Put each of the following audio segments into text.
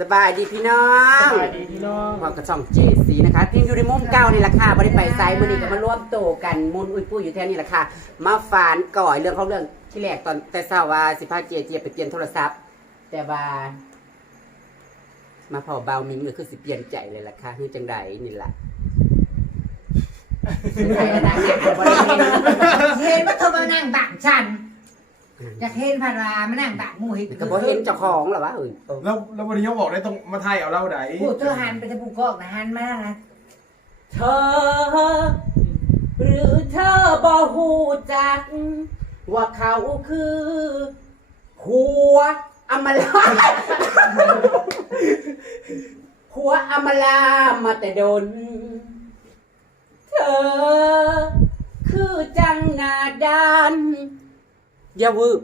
สบายดีพี่น้องสบายดีพี่น้องพอกระช่องเจสีนะคะที่อยู่ในมุมเก้านี่แหละค่ะบริไปไซด์มื่อนี้ก็มาร่วมโตกันมุนอุ้ยปุ้ยอยู่แถวนี้แหละค่ะ มาฝานก่อยเรื่องของเรื่องที่แรกตอนแต่เช้าว่าสิพาเจเจียไปเปลี่ยนโทรศัพท์ แต่ว่า มาพอเบามิงก็คือสิเปลี่ยนใจเลยล่ะค่ะคือจังใดนี่ล่ะใครก็นั่งเนี่ยบ่ได้เห็นเห็นว่าเธอมานั่งบังฉัน อยากเห็นพารามานั่งบังหมูหิก็บ่เห็นเจ้าของหรอวะเอ้ยแล้วแล้ววันนี้เขาบอกได้ต้องมาไทยเอาเหล่าไหนพูดเธอหันไปจะผูกกอกนะหันมานะเธอ หรือเธอบ่หูจัก ว่าเขาคือผัวอำมลาผัวอำมลามาแต่ดน เธอ คือจังหนาดาน อย่าวืบ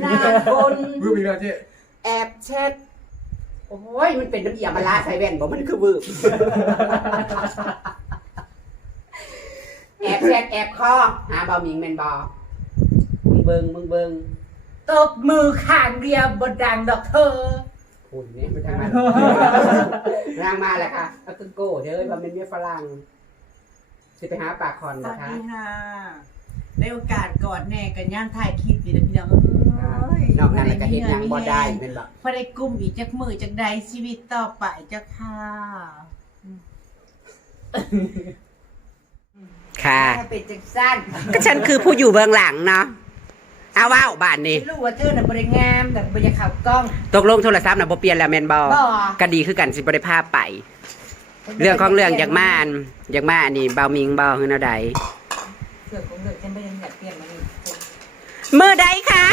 หน้าคนวิวมีแล้วเจ๊แอบแชทโอ้ยมันเป็นน้ำเอี่ยมาลาใส่แว่นบอกมันคือวืบแอบแชทแอบคอหาเบาหมิงแมนบอมึงเบิงมึงเบิงตบมือข้างเดียวบนดังดอกเธอคุณเนี่ยไม่ทางนั้นร่างมาแหละค่ะเอาคือโก้เด้อว่าเป็นเมียฝรั่งสิไปหาปากคอนสนะวัสคะดีค่ะ ได้โอกาสกอดแน่กันย่างถ่ายคลิปนี่นะพี่น้องอ่าเอ้ยนอกนั้นแล้วก็เห็นยังบ่ได้เป็นแบบพอได้กลุ่มอีกจักมือจักใดชีวิตต่อไปเจ้าค่ะค่ะ ถ้าเป็นจังสั้นก็ฉันคือผู้อยู่เบื้องหลังเนาะเอาว้าวบ้านนี้ไม่รู้ว่าเธอน่ะบริงามแบบบรรยากาศกล้อง ตกลงโทรศัพท์น่ะบ่เปลี่ยนแล้วแมนบอบ่ก็ดีคือกันสิบ่ได้พาไป เรื่องของเรื่องอยากมาอันอยากมาอันนี้เบามิงเบาคือแนวใด เรื่องของเรื่องฉันไม่ได้อยากเปลี่ยนมานี่มือใดคะ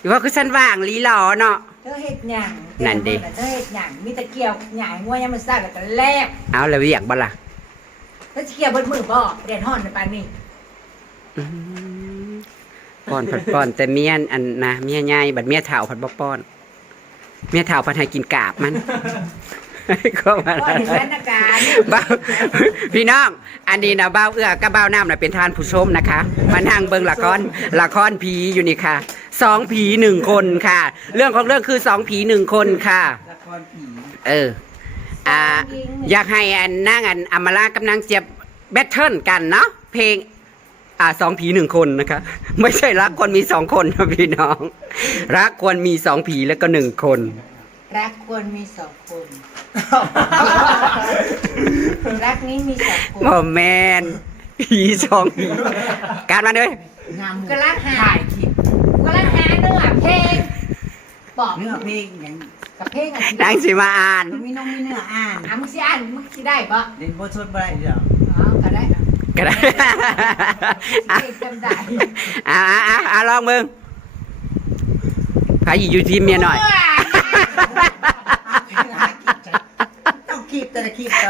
หรือว่าคือฉันว่างลีหลอเนาะเธอเฮ็ดหยังนั่นดิเธอเฮ็ดหยังมีแต่เกี่ยวหยังงัวยังมันซ่าแล้วก็แลกเอาแล้วเรียกบ่ล่ะเธอสิเกี่ยวเบนมือบ่แดดฮ้อนในปานนี้อืมป้อนผัดป้อนแต่เมียนอันนะเมียใหญ่บัดเมียเฒ่าผัดบ่ป้อน เมียเฒ่าผัดให้กินกาบมัน ก็มาก็เห็นสถานการณ์เบาพี่น้อง อันนี้นะเบ้าเอื้อกับเบ้าน้ำนะเป็นทานผู้ชมนะคะ มานั่งเบิ่งละครละครผีอยู่นี่ค่ะสองผีหนึ่งคนค่ะ เรื่องของเรื่องคือสองผีหนึ่งคนค่ะ ละครผีเอออ่าอยากให้อันนั่งอันอมรากับนางเจี๊ยบแบทเทิลกันเนาะเพลงอ่าสองผีหนึ่งคนนะคะ ไม่ใช่รักควรมีสองคนนะพี่น้อง รักควรมีสองผีแล้วก็หนึ่งคน รักควรมีสองคน รักนี้มีสองคนโมแมนผีสองผีการมาด้วยงามก็รักหาถ่ายคลิปก็รักหาเนื้อเพลงบอกเนื้อเพลงอย่างกับเพลงอะสินางสิมาอ่าน มีน้องมีเนื้ออ่านอะมึงสิอ่านมึงสิได้ปะเล่นบทชดบ่ได้เดี๋ยวอ๋อก็ได้อะก็ได้อะเพลงจำได้อะอะอะอะลองมึงพาอยู่ทีมเมียหน่อยต้องคลิป แต่ละคลิปแต่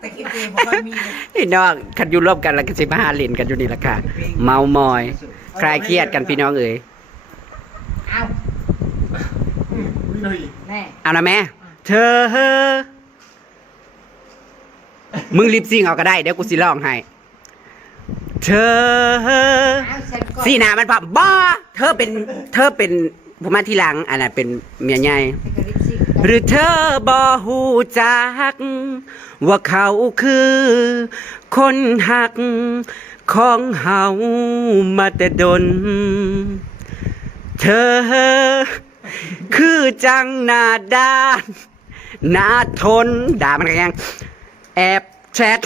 แต่คลิปเองผมว่ามีพี่น้องขันอยู่ร่วมกันแล้วก็สิมาหาเล่นกันอยู่นี่ละค่ะ เมามอย คลายเครียดกันพี่น้องเอ๋ยเอาวินาทีแน่เอานะแม่เธอมึงรีบซิ่งเอาก็ได้เดี๋ยวกูสิร้องให้เธอ เอาฉันก่อนสีหนามันพร้อมบ้าเธอเป็น เธอเป็นผู้มาทีหลังอันนั้นเป็นเมียใหญ่ ให้กระดิบสิ หรือเธอบ่หูจัก ว่าเขาคือ คนหัก ของเฮามาแต่ดน เธอ คือจังหน้าด้านหน้าทน ด่ามันกันยังแอบแชท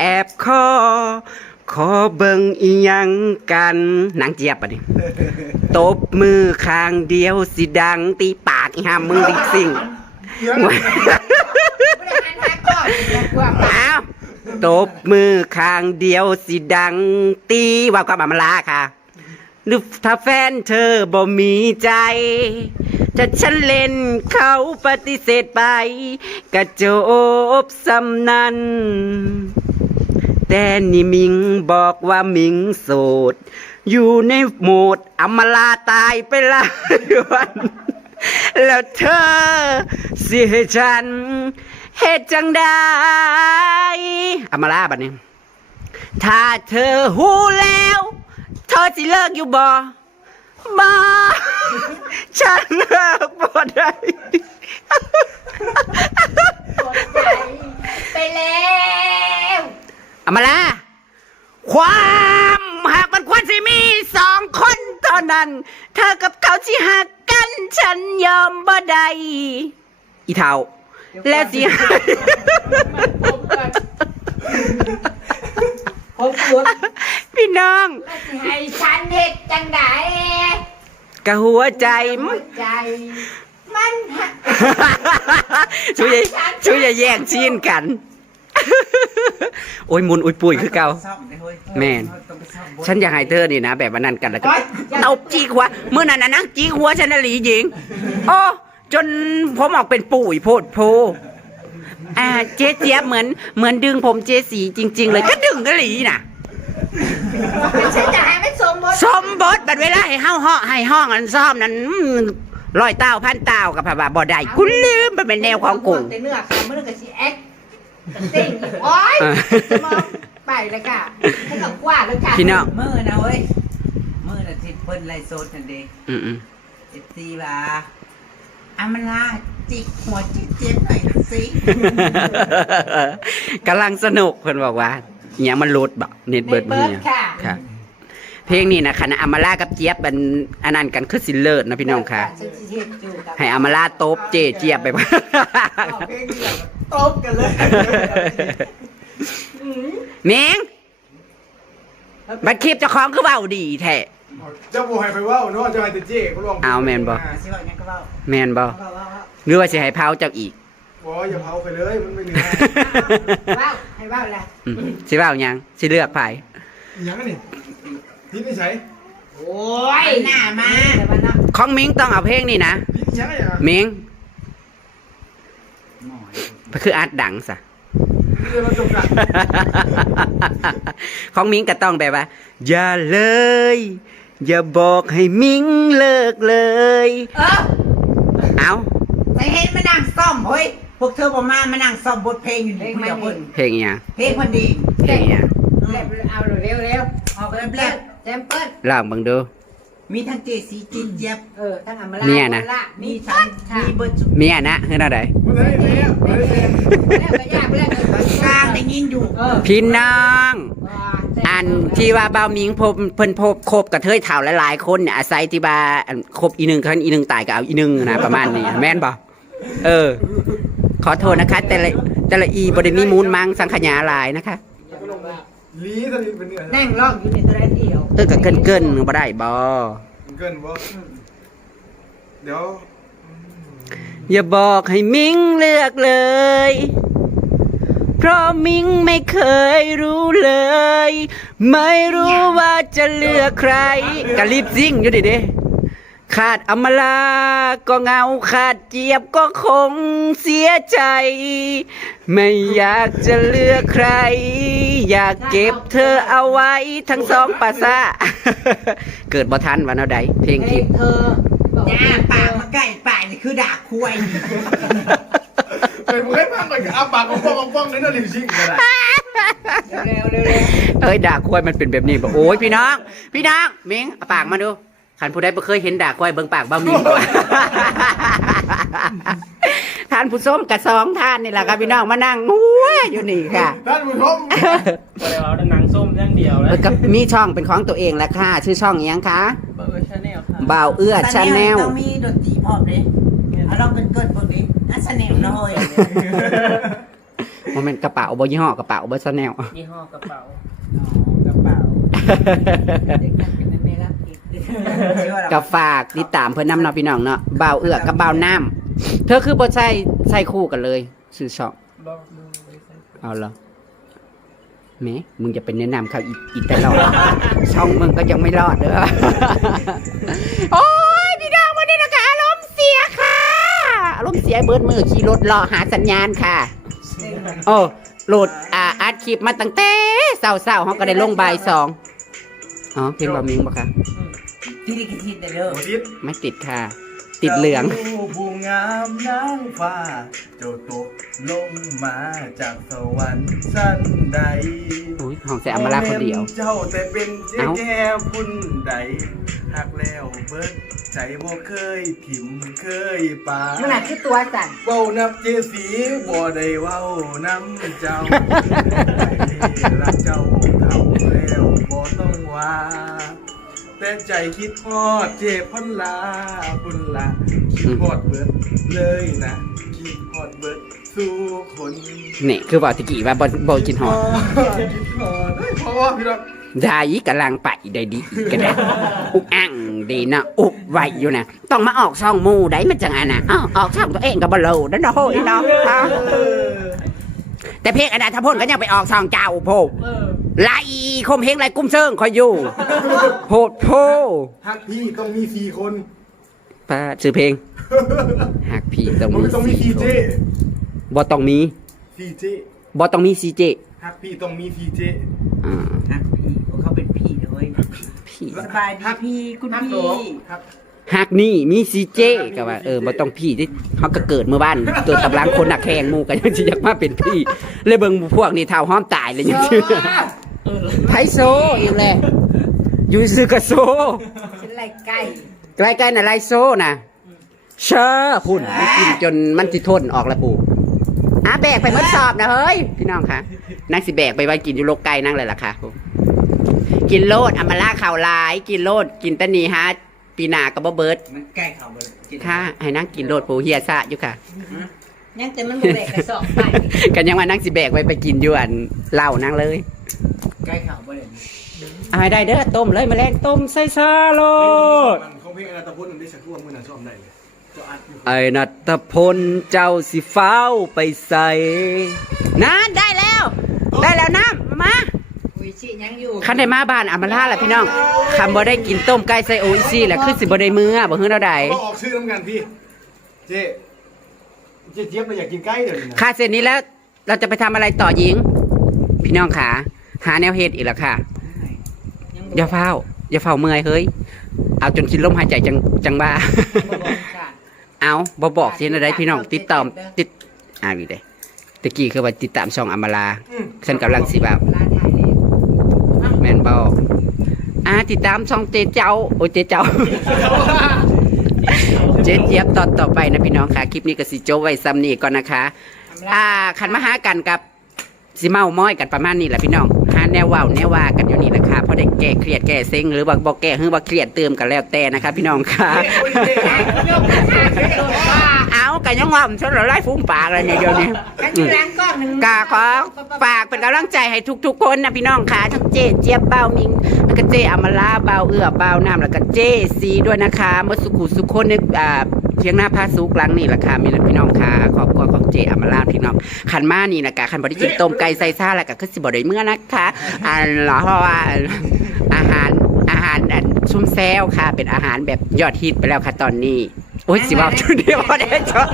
แอบคอขอเบิ่งอีหยังกันนางเจี๊ยบอะนี่ตบมือข้างเดียวสิดังตีปากอีห้ามมึงดิสิ่งไม่ได้หันหาก่อนแต่กว่าอ้าวตบมือข้างเดียวสิดังตีว่าความอำมลาค่ะหรือถ้าแฟนเธอบ่มีใจถ้าฉันเล่นเขาปฏิเสธไปกระจบสำนันแต่นี่มิงบอกว่ามิงโสด อยู่ในโหมดอำมลาตายไปหลายวัน แล้วเธอสิให้ฉันเหตุจังได้อำมาลาบัดนี้ ถ้าเธอหูแล้ว เธอสิเลิกอยู่บ่บ่ฉันเลิกบ่ได้ไปแล้วเอามาละความหากมันควรสิมีสองคนเท่านั้น เธอกับเขาที่หักกัน ฉันยอมบ่ได้อีเท่าและสิให้ผมปวดพี่น้องให้ฉันเฮ็ดจังไดกะหัวใจหัวใจ มันหักช่วยอย่าช่วยอย่าแย่งซีนกัน โอ้ยมุนอุ้ยปุยคือเก่าซ่อมได้เฮ้ยแม่นต้องไปซ่อมบนฉันอยากให้เธอนี่นะ แบบวันนั้นกันแล้วก็ตบจีกหัวเมื่อนั้นนะนะจีกหัวฉันน่ะหลีหญิงโอ้จนผมออกเป็นปุ๋ยโพดโพอ่าเจ๊เจี๊ยบเหมือนเหมือนดึงผมเจสีจริง ๆ เลยก็ดึงกะหลีน่ะ ฉันจะให้มันสมบูรณ์สมบทบัดเวลาให้เฮาห้องให้ห้องอันซ่อมนั้นอืมร้อยเต้าพันเต้ากับพระบาบ่ได้กูลืมมันเป็นแนวของกู แต่เนื้อค่ะมันก็สิแอค ติ้งโอ้ยสมองไปเลยค่ะให้กับกว่าเลยค่ะพี่น้อง มือนะเว้ยมือน่ะที่เพิ่นไล่โซดนั่นเด้อืมเอฟซีว่าอามาลาจิกหัวจิกเจ็บหน่อยสิๆกำลังสนุกเพิ่นบอกว่าอหยังมันหลุดบ่เน็ตเบิร์ดเบิมื้อร์ดนี้ค่ะครับ เพลงนี้นะคณะอำมาลากับเจี๊ยบมันอันนั้นกันคือสิเลิศนะพี่น้องค่ะฉันสิเฮ็ดอยู่กับให้อำมาลาตบเจเจี๊ยบไปเอาเพลงเดียวตบกันเลยเมงบัดคลิปเจ้าของคือเว้าดีแท้เจ้าโบให้ไปเว่าเนาะเจ้าให้แต่เจ๊ก็ลองเอาแม่นบ่สิว่าหยังก็เว้าแม่นบ่เว้าเว้าเว้าหรือว่าสิให้เผาเจ้าอีกบ่อย่าเผาไปเลยมันไม่เหลือว้าวให้ว้าวแหละอืมสิเว้าหยังสิเลือกไผอหยังอัน นี่ลิ้นไม่ใช่โอ้ยไปหน้ามาเดี๋ยวมันเนาะของมิงต้องเอาเพลงนี้นะลิ้นใช่อะมิงหมอยคืออาร์ตดังซะนี่เราจบกันของมิงก็ต้องแบบว่า อย่าเลย อย่าบอกให้มิงเลิกเลย เออเอาไปเห็นมานั่งซ่อมเฮ้ยพวกเธอบ่มามานั่งซ่อมบทเพลงอยู่นี่ผู้เดียวเพิ่นเพลงอหยังเพลงเพิ่นดีเพลงอหยังเร็วเอาเร็วเร็วออกเริ่มเร็เริ่วมแจมเปิ้ลลองเบิ่งดู มีทั้งเจสีจินเจี๊ยบเออทั้งอำมาลาเนี่ยนะละมีมีฉัฉันนค่ะมีเบิร์ดสุดเมียนะคืออะไรมันได้แล้วไม่ได้แล้วแล้วก็ยากแล้วกลางได้ยินอยู่เออพี่น้องอัอันที่ว่าบ่าวมิงพบเพิ่นพบคบกับเทยเฒ่าหลายๆคนเนี่ยอาศัยที่ว่าอันคบอีหนึงคันอีหนึงตายก็เอาอีหนึงนะประมาณนี้แม่นบ่เออ ขอโทษนะคะ แต่ละแต่ละอีบ่ได้มีมูลมังสังขยาหลายนะคะ ลีสลิดเป็นเนื้อนั่งร้องอยู่ในตัวได้เดียวเออก็เกินเกินๆบ่ได้บ่เกินบ่เดี๋ยวอย่าบอกให้มิงเลือกเลย เพราะมิงไม่เคยรู้เลย ไม่รู้ว่าจะเลือกใครกะรีบซิ่งอยู่ดิเด้ขาดอำมลา ก็เหงาขาดเจี๊ยบก็คงเสียใจ ไม่อยากจะเลือกใคร อยากเก็บเธอเอาไว้ทั้งสองปาซาเกิดบ่ทันวันเอาใดเพลงเพลที่งเธอบอกจ้าปากมาใกล้ปากนี่คือด่าคุยเป็นมึงให้พังก่อนเอาปากของป้องของป้องนี่น่าริมชิงก็ได้เร็วเร็วเร็วเอ้ยด่าควายมันเป็นแบบนี้บ่โอ้ยพี่น้อง พี่น้องเม้งเอาปากมาดูขันผู้ใดบ่เคยเห็นด่าควายเบิ่งปากบ่มีบ่ ท่านผู้ชมกับสองท่านนี่แหละครับพี่น้องมานั่งงัวอยู่นี่ค่ะ ท่านผู้ชมก็เลยเอาแต่หนังส้มอย่างเดียวเอแล้วอกับมีช่องเป็นของตัวเองแล้วค่ะ ชื่อช่องอิหยังคะเบอร์ชาแนลค่ะบ่าวเอื้อชาแนลต้องมีดนตรีพร้อมเลยเอาลองเกินเกินพวกนี้อะชาแนลน้อยมันเป็นกระเป๋าบ่ยี่ห้อกระเป๋าบ่ชาแนลยี่ห้อกระเป๋ากระเป๋าเด็กนั่งเป็นไม่รับผิดก็ฝากติดตามเพิ่นนำเนาะพี่น้องเนาะบ่าวเอื้อกับบ่าวน้ำ เธอคือบ่ใช่ใช่คู่กันเลยชื่อช่องบอกดูบริษัทเอาเหรอแหมมึงจะเป็นแนะนำเขาอีกอีกตลอด ช่องมึงก็ยังไม่รอดเด้อ โอ้ยพี่น้องวันนี้นะคะอารมณ์เสียค่ะ อารมณ์เสียเบิดมือขี่รถรอหาสัญญาณค่ะโอ้โหลดอ่าอัดคลิปมาตั้งแต่เศร้าๆเขาก็ได้ลงบ่ายสองอ๋อเพลงบะมิงปะคะ ที่นี่คือทิศเด้อ โอ้ทิศไม่ติดค่ะ ติดเหลืองผู้งามนางฟ้า เจ้าตกลงมาจากสวรรค์ชั้นใดอุ้ยห้องแสอำมาลาคนเดียว เจ้าแต่เป็นเจ้าเอ้าแก้วคุณใดหักแล้วเบิดใจบ่เคยถิ่มเคยปามันน่ะคือตัวสั่นเว้านับเจสีบ่ได้เว้าน้ำเจ้า ไปรักเจ้าเขาแล้วบ่ต้องว่า แต่ใจคิดฮอดเจ็บพันลาพุ่นละคิดฮอดเบิดเลยนะคิดฮอดเบิดสู่คนนี่คือบอกตะกี้ว่าบ่บ่กินหอดคิดฮอดเฮ้ยเพราะว่าพี่น้องได้กำลังไปได้ดีก็ได้อุกอ่างดีนะอุบไว้อยู่นะต้องมาออกช่องหมู่ได้มันจังอันน่ะอ้าวออกช่องตัวเองก็บ่รู้นั่นเนาะโหยเนาะอะแต่เพลงอนาถพลก็ยังไปออกช่องเจ้าโพดเออ ไล่คมเฮงไล่กุ้มเซิงคอยอยู่โพดโพฮักพี่ต้องมีสี่คนป้าชื่อเพลงหักพี่ต้องมันมีไม่ต้องมีสี่ทีคเจนบ่ต้องมีทีเจบ่ต้องมีซีเจฮักพี่ต้องมีทีเจอ่าฮักพี่เขาเป็นพี่ด้วยพี่สบายดีพี่คุณฮักพี่สองฮักหักนี่มีซีเจก็ว่าเออบ่ต้องพี่ที่เขาก็เกิดเมื่อบ้านเกิดตำลังคนหนักแข่งหมู่กันยังสิอยากมาเป็นพี่เลยเบิ่งพวกนี้เท่าห้อมตายเลยยังชื่อ ไทโซอีกแหละอยู่ซื้อกะโซฉันไล่ไก่ใกล้ๆน่ะไลโซน่ะเชอคุณมันกินจนมันสิทนออกและปูอะแบกไปทดสอบนะเฮ้ยพี่น้องคะนั่งสิแบกไปไว้กินอยู่โลกไก่นั่งเลยล่ะค่ะกินโลดอำมาล่าข่าวลาย กินโลดกินตะนีฮะปีหนากับบ่เบิร์ดมันใกล้เขาไปเลยกินค่ะให้นั่งกินโลดปูเฮียซะอยู่ค่ะยังแต่มันบ่แบกกระสอบไปกันยังว่านั่งสิแบกไว้ไปกินอยู่อันเหล้านั่งเลย ใกล้เขาไปเลยเอาให้ได้เด้อต้มเลยแมาแรงต้มใส่ซาโลดของเพลงอนาตพลได้สักทั่วมือน่ะชอบได้เลยจะอัดอยู่ไอ้นัตพลเจ้าสิฟ้าวไปใส่นั่นได้แล้ว ได้แล้วน้ำมาอุ้ยชิยังอยู่คันได้มาบ้านอามาล่าแหละพี่น้องคำบ่ได้กินต้มไก่ใส่โออิซี่แหละคือสิบ่ได้มือบ่ฮื้อเราได้เราออกชื่อน้ำกันพี่ เจเจเจี๊ยบเราอยากกินไก่เดี๋ยวนี้นะ ค่าเสร็จนี้แล้วเราจะไปทำอะไรต่อหญิง พี่น้องขา หาแนวเฮ็ดอีกแล้วค่ะอย่าเฝ้าอย่าเฝ้าเมื่อยเฮ้ยเอาจนคิดลมหายใจจังจังบ้าเอาบ่บอกสินะได้พี่น้องติดตามติดอ่าวีเด้ตะกี้คือว่าติดตามช่องอมราอืมฉันกำลังสิแบบร้านถ่ายเลยแม่นบ่อ่าติดตามช่องเจเจ้าโอ้ยเจเจ้าเจ๊เจี๊ยบตอนต่อไปนะพี่น้องค่ะ คลิปนี้ก็สิโจบไว้ซ้ำนี้ก่อนนะคะ อ่าขันมาหากันกับ สิเมาม้อยกันประมาณนี้แหละพี่น้องหาแนวเว้าแนวว่ากันอยู่นี่แหละค่ะเพราะได้แก้เครียดแก้เซ็งหรือว่าบ่แก้หรือว่าเครียดเติมกันแล้วแต่นะคะพี่น้องค่ะ เอากันยังงอมชนเราไล่ฟุ้งปากเลยเนี่ยเดี๋ยวนี้ กันอยู่ร้านกล้องหนึ่งกาขอฝากเป็นกำลังใจให้ทุกๆคนนะพี่น้องค่ะทั้งเจเจี๊ยบเบามิงแล้วก็เจอมลาเบาเอื้อเบาน้ำแล้วก็เจซีด้วยนะคะเมื่อสุขุสุขคนในอ่า เพียงหน้าพาสุกหลังนี่แหละค่ะมีพี่น้องค่ะขอบคุณของเจอมลาพี่น้องขันมานี่นะคะขันบริจิตต้มไก่ใส่ซ่าแล้วก็คือสิบได้เมื่อนะคะอันเพราะว่าอาหารอาหารอันชุ่มแซวค่ะ เป็นอาหารแบบยอดฮิตไปแล้วค่ะตอนนี้โอ้ยสิว่าชุดเดียวได้จบ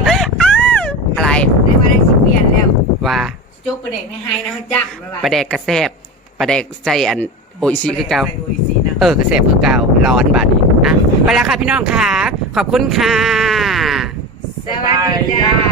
อะไรในวันได้สิเปลี่ยนแล้วว่าจุกประเด็กในไฮนะมันจักมันว่าปลาแดกกระแซบปลาแดกใจอันโออิชิคือเก่าใส่โออิชินะเออกระแซบคือเก่าร้อนบาดนี้ อะไปแล้วค่ะพี่น้องค่ะ ขอบคุณค่ะ สวัสดีจ้า